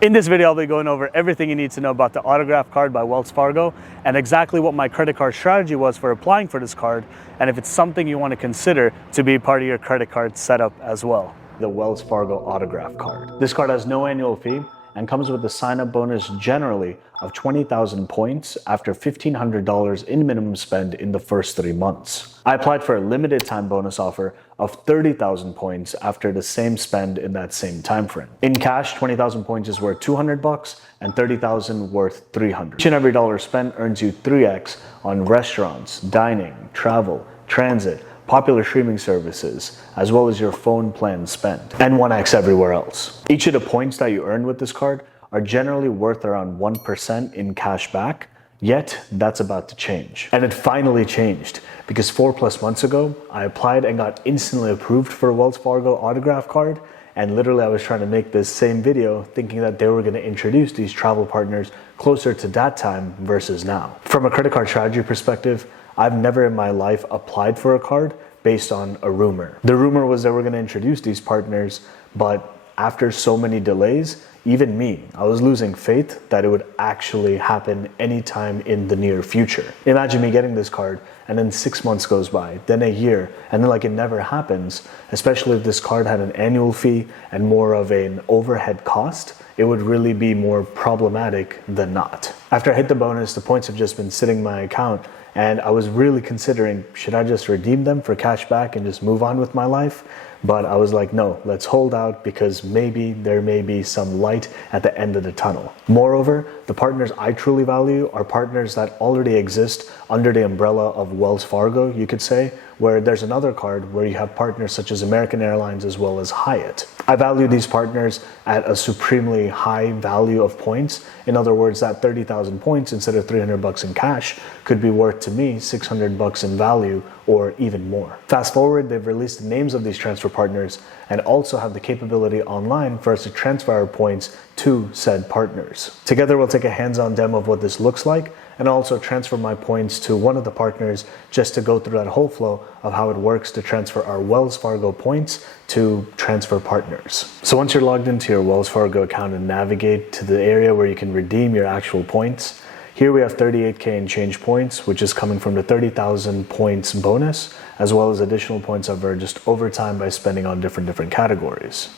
In this video, I'll be going over everything you need to know about the Autograph card by Wells Fargo and exactly what my credit card strategy was for applying for this card, and if it's something you want to consider to be part of your credit card setup as well. The Wells Fargo Autograph card. This card has no annual fee and comes with a sign-up bonus generally of 20,000 points after $1,500 in minimum spend in the first 3 months. I applied for a limited time bonus offer of 30,000 points after the same spend in that same time frame. In cash, 20,000 points is worth $200 and 30,000 worth $300. Each and every dollar spent earns you 3x on restaurants, dining, travel, transit, popular streaming services, as well as your phone plan spend, and 1x everywhere else. Each of the points that you earn with this card are generally worth around 1% in cash back, yet that's about to change. And it finally changed, because 4+ months ago, I applied and got instantly approved for a Wells Fargo Autograph card, and literally I was trying to make this same video thinking that they were going to introduce these travel partners closer to that time versus now. From a credit card strategy perspective, I've never in my life applied for a card based on a rumor. The rumor was that we're going to introduce these partners, but after so many delays, even me, I was losing faith that it would actually happen anytime in the near future. Imagine me getting this card and then 6 months goes by, then a year, and then like it never happens, especially if this card had an annual fee and more of an overhead cost. It would really be more problematic than not. After I hit the bonus, the points have just been sitting in my account, and I was really considering, should I just redeem them for cash back and just move on with my life? But I was like, no, let's hold out because maybe there may be some light at the end of the tunnel. Moreover, the partners I truly value are partners that already exist under the umbrella of Wells Fargo, you could say, where there's another card where you have partners such as American Airlines as well as Hyatt. I value these partners at a supremely high value of points. In other words, that 30,000 points instead of $300 in cash could be worth to me $600 in value or even more. Fast forward, they've released the names of these transfer partners and also have the capability online for us to transfer our points to said partners. Together, we'll take a hands-on demo of what this looks like and also transfer my points to one of the partners just to go through that whole flow of how it works to transfer our Wells Fargo points to transfer partners. So once you're logged into your Wells Fargo account and navigate to the area where you can redeem your actual points, here we have 38K and change points, which is coming from the 30,000 points bonus, as well as additional points I've earned just over time by spending on different categories.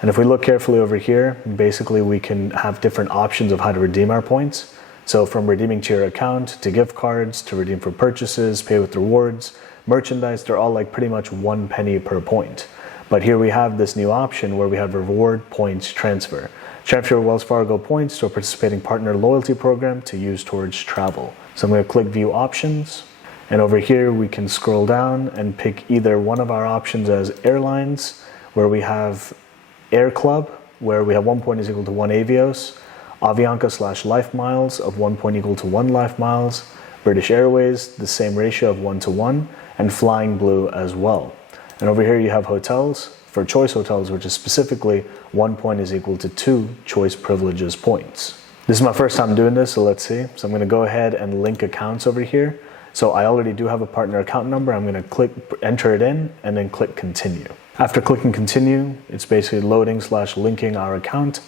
And if we look carefully over here, basically we can have different options of how to redeem our points. So from redeeming to your account, to gift cards, to redeem for purchases, pay with rewards, merchandise, they're all like pretty much 1 penny per point. But here we have this new option where we have reward points transfer. Transfer your Wells Fargo points to a participating partner loyalty program to use towards travel. So I'm going to click view options, and over here we can scroll down and pick either one of our options as airlines, where we have Aer Club, where we have 1 point is equal to 1 Avios, Avianca/Life Miles of 1 point equal to 1 Life Miles, British Airways, the same ratio of 1 to 1, and Flying Blue as well. And over here you have hotels, for Choice Hotels, which is specifically 1 point is equal to 2 Choice Privileges points. This is my first time doing this, so let's see. So I'm going to go ahead and link accounts over here. So I already do have a partner account number. I'm going to click enter it in and then click continue. After clicking continue, it's basically loading/linking our account.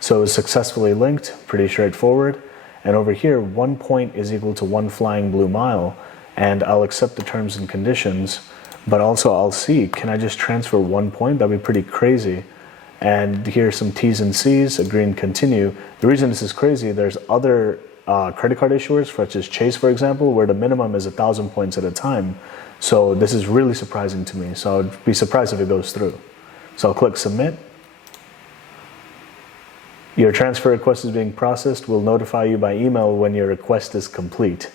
So it's successfully linked, pretty straightforward. And over here, 1 point is equal to 1 Flying Blue mile, and I'll accept the terms and conditions. But also I'll see, can I just transfer 1 point? That'd be pretty crazy. And here's some T's and C's, agree and continue. The reason this is crazy, there's other credit card issuers, such as Chase, for example, where the minimum is 1,000 points at a time. So this is really surprising to me. So I'd be surprised if it goes through. So I'll click submit. Your transfer request is being processed. We'll notify you by email when your request is complete.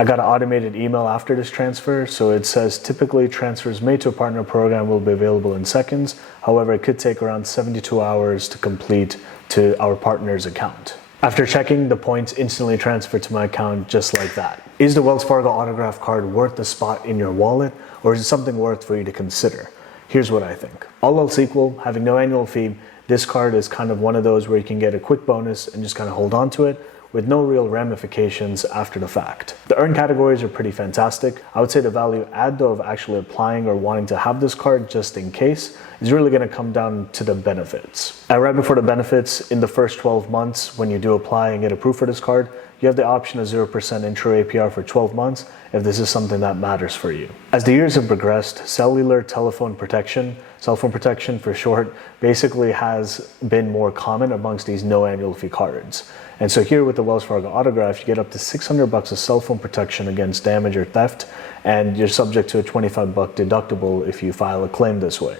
I got an automated email after this transfer, so it says typically transfers made to a partner program will be available in seconds. However, it could take around 72 hours to complete to our partner's account. After checking, the points instantly transfer to my account just like that. Is the Wells Fargo Autograph card worth the spot in your wallet, or is it something worth for you to consider? Here's what I think. All else equal, having no annual fee, this card is kind of one of those where you can get a quick bonus and just kind of hold on to it, with no real ramifications after the fact. The earn categories are pretty fantastic. I would say the value add though of actually applying or wanting to have this card just in case is really going to come down to the benefits. And right before the benefits, in the first 12 months when you do apply and get approved for this card, you have the option of 0% intro APR for 12 months if this is something that matters for you. As the years have progressed, cellular telephone protection, cell phone protection for short, basically has been more common amongst these no annual fee cards. And so here with the Wells Fargo Autograph, you get up to $600 of cell phone protection against damage or theft, and you're subject to a $25 deductible if you file a claim this way.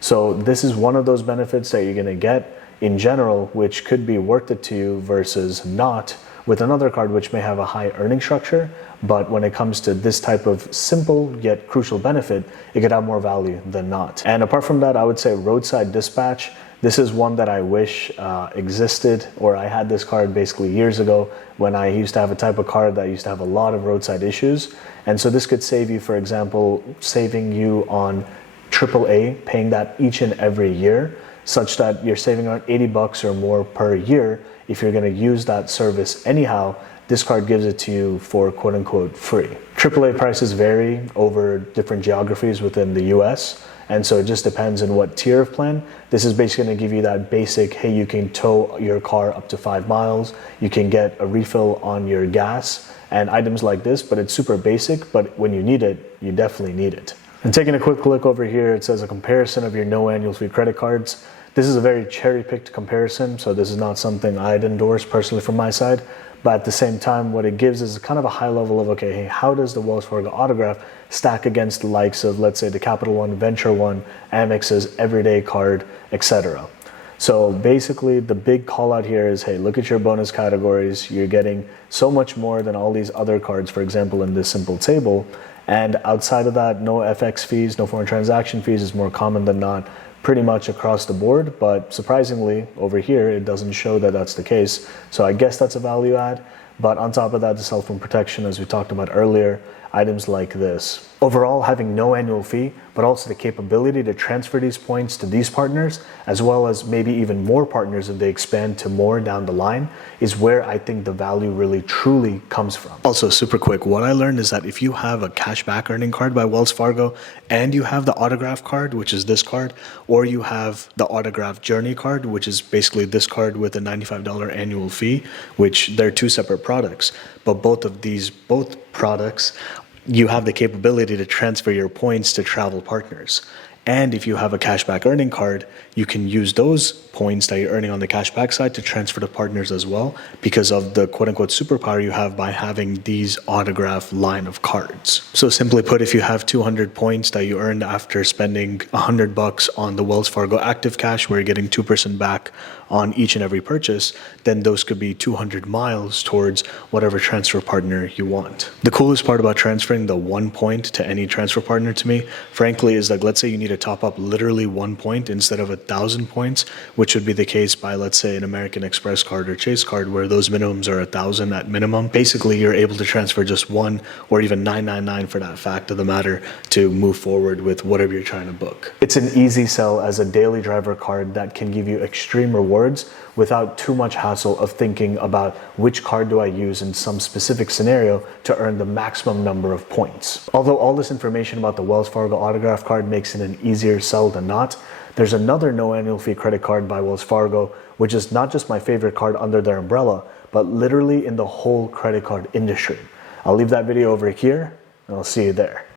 So this is one of those benefits that you're gonna get in general, which could be worth it to you versus not with another card which may have a high earning structure, but when it comes to this type of simple yet crucial benefit, it could have more value than not. And apart from that, I would say roadside dispatch. This is one that I wish existed, or I had this card basically years ago when I used to have a type of card that used to have a lot of roadside issues. And so this could save you, for example, saving you on AAA, paying that each and every year, such that you're saving around $80 or more per year. If you're going to use that service anyhow, this card gives it to you for quote unquote free. AAA prices vary over different geographies within the US, and so it just depends on what tier of plan. This is basically going to give you that basic, hey, you can tow your car up to 5 miles, you can get a refill on your gas and items like this, but it's super basic, but when you need it, you definitely need it. And taking a quick look over here, it says a comparison of your no annual fee credit cards. This is a very cherry-picked comparison, so this is not something I'd endorse personally from my side, but at the same time, what it gives is kind of a high level of, okay, hey, how does the Wells Fargo Autograph stack against the likes of, let's say, the Capital One, Venture One, Amex's Everyday Card, etc. So basically, the big call out here is, hey, look at your bonus categories. You're getting so much more than all these other cards, for example, in this simple table. And outside of that, no FX fees, no foreign transaction fees is more common than not, pretty much across the board. But surprisingly, over here, it doesn't show that that's the case. So I guess that's a value add. But on top of that, the cell phone protection, as we talked about earlier, items like this. Overall, having no annual fee, but also the capability to transfer these points to these partners, as well as maybe even more partners if they expand to more down the line, is where I think the value really truly comes from. Also, super quick, what I learned is that if you have a cashback earning card by Wells Fargo and you have the Autograph card, which is this card, or you have the Autograph Journey card, which is basically this card with a $95 annual fee, which they're two separate products, but both products, you have the capability to transfer your points to travel partners. And if you have a cashback earning card, you can use those points that you're earning on the cashback side to transfer to partners as well, because of the quote unquote superpower you have by having these Autograph line of cards. So simply put, if you have 200 points that you earned after spending $100 on the Wells Fargo Active Cash, where you're getting 2% back on each and every purchase, then those could be 200 miles towards whatever transfer partner you want. The coolest part about transferring the 1 point to any transfer partner to me, frankly, is like, let's say you need to top up literally 1 point instead of 1,000 points, which would be the case by, let's say, an American Express card or Chase card, where those minimums are 1,000 at minimum. Basically, you're able to transfer just 1 or even 999 for that fact of the matter to move forward with whatever you're trying to book. It's an easy sell as a daily driver card that can give you extreme rewards without too much hassle of thinking about which card do I use in some specific scenario to earn the maximum number of points. Although all this information about the Wells Fargo Autograph card makes it an easier sell than not, there's another no annual fee credit card by Wells Fargo, which is not just my favorite card under their umbrella, but literally in the whole credit card industry. I'll leave that video over here, and I'll see you there.